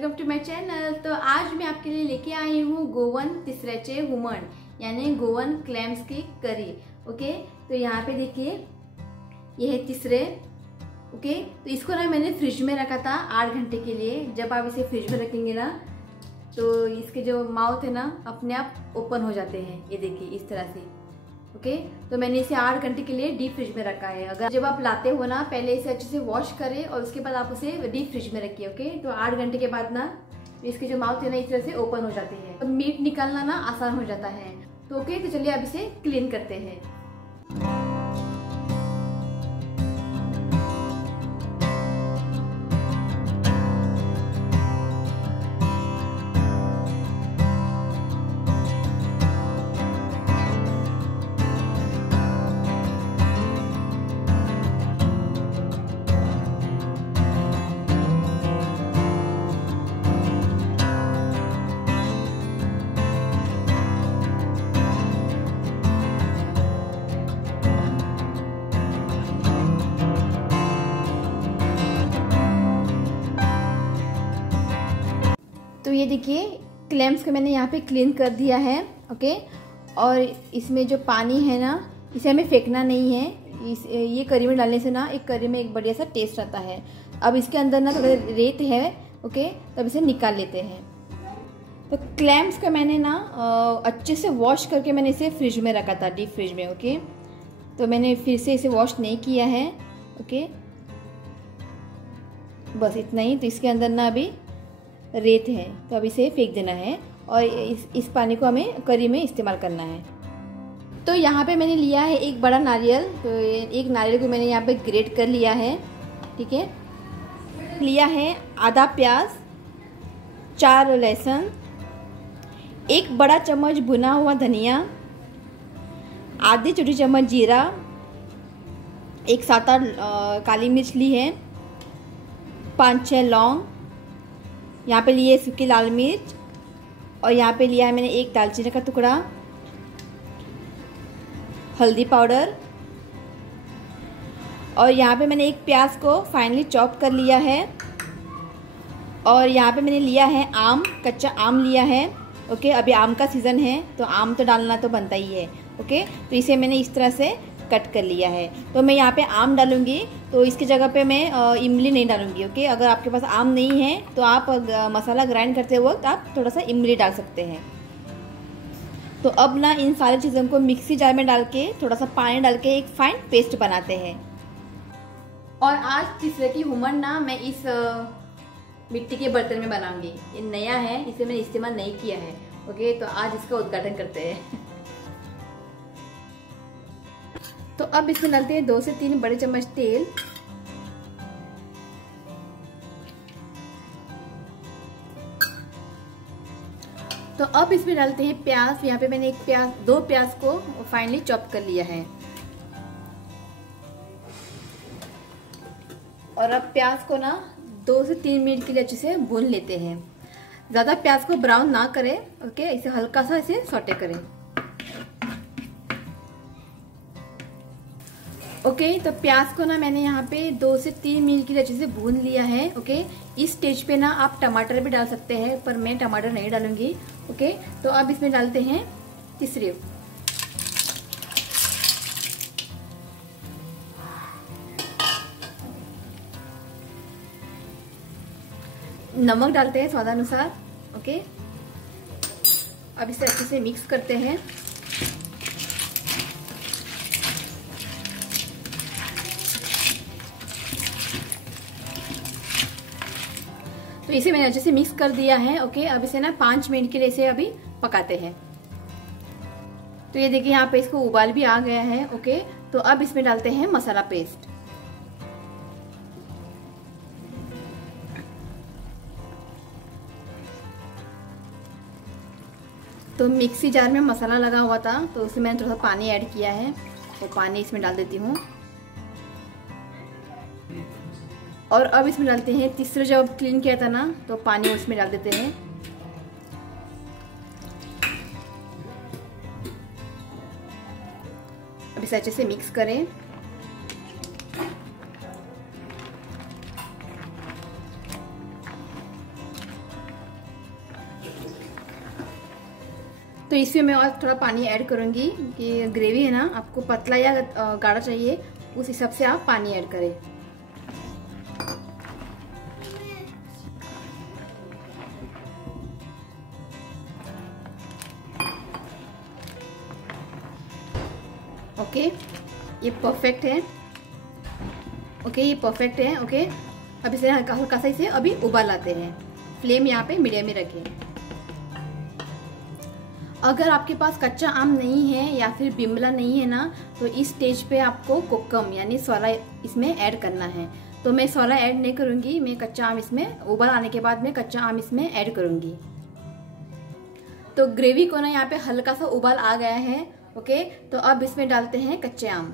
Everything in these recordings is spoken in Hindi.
Welcome to my channel. तो आज मैं आपके लिए लेके आई हूँ गोवन तिसऱ्याचे हुमण यानी गोवन क्लैम्स की करी। ओके, तो यहाँ पे देखिए ये है तिसरे। ओके, तो इसको ना मैंने फ्रिज में रखा था 8 घंटे के लिए। जब आप इसे फ्रिज में रखेंगे ना तो इसके जो माउथ है ना अपने आप ओपन हो जाते हैं। ये देखिए इस तरह से। ओके, तो मैंने इसे 8 घंटे के लिए डीप फ्रिज में रखा है। अगर जब आप लाते हो ना पहले इसे अच्छे से वॉश करें और उसके बाद आप उसे डीप फ्रिज में रखिए। ओके, तो 8 घंटे के बाद ना इसके जो माउथ है ना इस तरह से ओपन हो जाते हैं। तो मीट निकालना ना आसान हो जाता है। तो ओके, तो चलिए अब इसे क्लीन करते हैं। तो ये देखिए क्लैम्स को मैंने यहाँ पे क्लीन कर दिया है। ओके, और इसमें जो पानी है ना इसे हमें फेंकना नहीं है। ये करी में डालने से ना एक करी में एक बढ़िया सा टेस्ट आता है। अब इसके अंदर ना थोड़ा रेत है। ओके, तब इसे निकाल लेते हैं। तो क्लैम्स को मैंने ना अच्छे से वॉश करके मैंने इसे फ्रिज में रखा था, डीप फ्रिज में। ओके, तो मैंने फिर से इसे वॉश नहीं किया है। ओके, बस इतना ही। तो इसके अंदर ना अभी रेत है तो अब इसे फेंक देना है और इस पानी को हमें करी में इस्तेमाल करना है। तो यहाँ पे मैंने लिया है एक बड़ा नारियल। तो एक नारियल को मैंने यहाँ पे ग्रेट कर लिया है। ठीक है, लिया है आधा प्याज, 4 लहसुन, 1 बड़ा चम्मच भुना हुआ धनिया, आधी छोटी चम्मच जीरा, 1 7-8 काली मिर्च ली है, 5-6 लौंग, यहाँ पे लिए सूखी लाल मिर्च, और यहाँ पे लिया है मैंने 1 दालचीनी का टुकड़ा, हल्दी पाउडर, और यहाँ पे मैंने 1 प्याज को फाइनली चॉप कर लिया है। और यहाँ पे मैंने लिया है आम, कच्चा आम लिया है। ओके, अभी आम का सीज़न है तो आम तो डालना तो बनता ही है। ओके, तो इसे मैंने इस तरह से कट कर लिया है। तो मैं यहाँ पे आम डालूंगी, तो इसकी जगह पे मैं इमली नहीं डालूंगी। ओके, अगर आपके पास आम नहीं है तो आप मसाला ग्राइंड करते वक्त आप थोड़ा सा इमली डाल सकते हैं। तो अब ना इन सारी चीज़ों को मिक्सी जार में डाल के थोड़ा सा पानी डाल के एक फाइन पेस्ट बनाते हैं। और आज तीसरे की हुमण ना मैं इस मिट्टी के बर्तन में बनाऊंगी। ये नया है, इसे मैंने इस्तेमाल नहीं किया है। ओके, तो आज इसका उद्घाटन करते हैं। तो अब इसमें डालते हैं 2 से 3 बड़े चम्मच तेल। तो अब इसमें डालते हैं प्याज। यहाँ पे मैंने 2 प्याज को फाइनली चॉप कर लिया है। और अब प्याज को ना 2 से 3 मिनट के लिए अच्छे से भून लेते हैं। ज्यादा प्याज को ब्राउन ना करें। ओके, इसे हल्का सा इसे सौटे करें। ओके, तो प्याज को ना मैंने यहाँ पे 2 से 3 मिनट के लिए अच्छे से भून लिया है। ओके, इस स्टेज पे ना आप टमाटर भी डाल सकते हैं पर मैं टमाटर नहीं डालूंगी। ओके, तो अब इसमें डालते हैं तीसरे। नमक डालते हैं स्वादानुसार। ओके, अब इसे अच्छे से मिक्स करते हैं। तो इसे मैंने अच्छे से मिक्स कर दिया है। ओके, अब इसे ना 5 मिनट के लिए इसे अभी पकाते हैं। तो ये देखिए यहाँ पे इसको उबाल भी आ गया है। ओके, तो अब इसमें डालते हैं मसाला पेस्ट। तो मिक्सी जार में मसाला लगा हुआ था तो उसमें मैंने थोड़ा सा पानी ऐड किया है। तो पानी इसमें डाल देती हूँ। और अब इसमें डालते हैं तीसरा, जब क्लीन किया था ना तो पानी उसमें डाल देते हैं। अब इसे अच्छे से मिक्स करें। तो इसमें मैं और थोड़ा पानी ऐड करूँगी कि ग्रेवी है ना आपको पतला या गाढ़ा चाहिए, उस हिसाब से आप पानी ऐड करें। ओके, ये परफेक्ट है। ओके, ये परफेक्ट है। ओके, अब इसे हल्का हल्का सा इसे अभी उबाल लाते हैं। फ्लेम यहाँ पे मीडियम में रखें। अगर आपके पास कच्चा आम नहीं है या फिर बिमला नहीं है ना, तो इस स्टेज पे आपको कोकम यानी सोला इसमें ऐड करना है। तो मैं सोला ऐड नहीं करूँगी, मैं कच्चा आम इसमें उबाल आने के बाद मैं कच्चा आम इसमें ऐड करूँगी। तो ग्रेवी को ना यहाँ पे हल्का सा उबाल आ गया है। ओके, तो अब इसमें डालते हैं कच्चे आम।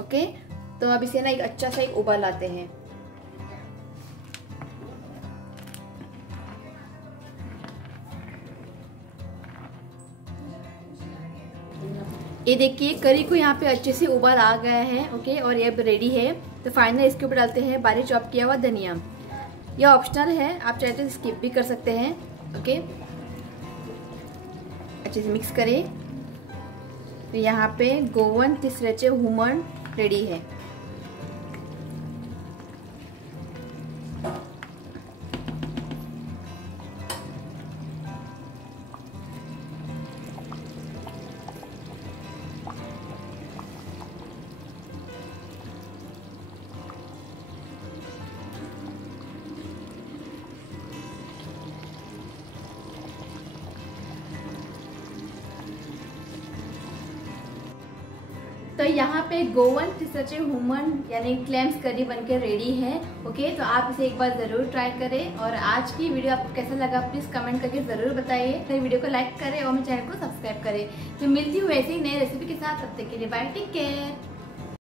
ओके, तो अब इसे ना एक अच्छा सा एक उबाल लाते हैं। ये देखिए करी को यहाँ पे अच्छे से उबाल आ गया है। ओके, और ये अब रेडी है। तो फाइनल इसके ऊपर डालते हैं बारीक चॉप किया हुआ धनिया। ये ऑप्शनल है, आप चाहे तो स्किप भी कर सकते हैं। ओके, अच्छे से मिक्स करें। तो यहाँ पे गोवन तिसऱ्याचे हुमण रेडी है। तो यहाँ पे गोवन तिसऱ्याचे हुमण यानी क्लैम्स करी बनके रेडी है। ओके, तो आप इसे एक बार ज़रूर ट्राई करें। और आज की वीडियो आपको कैसा लगा प्लीज़ कमेंट करके ज़रूर बताइए। मेरे वीडियो को लाइक करें और मेरे चैनल को सब्सक्राइब करें। तो मिलती हूँ ऐसे ही नए रेसिपी के साथ, तब तक के लिए बाय, टेक केयर।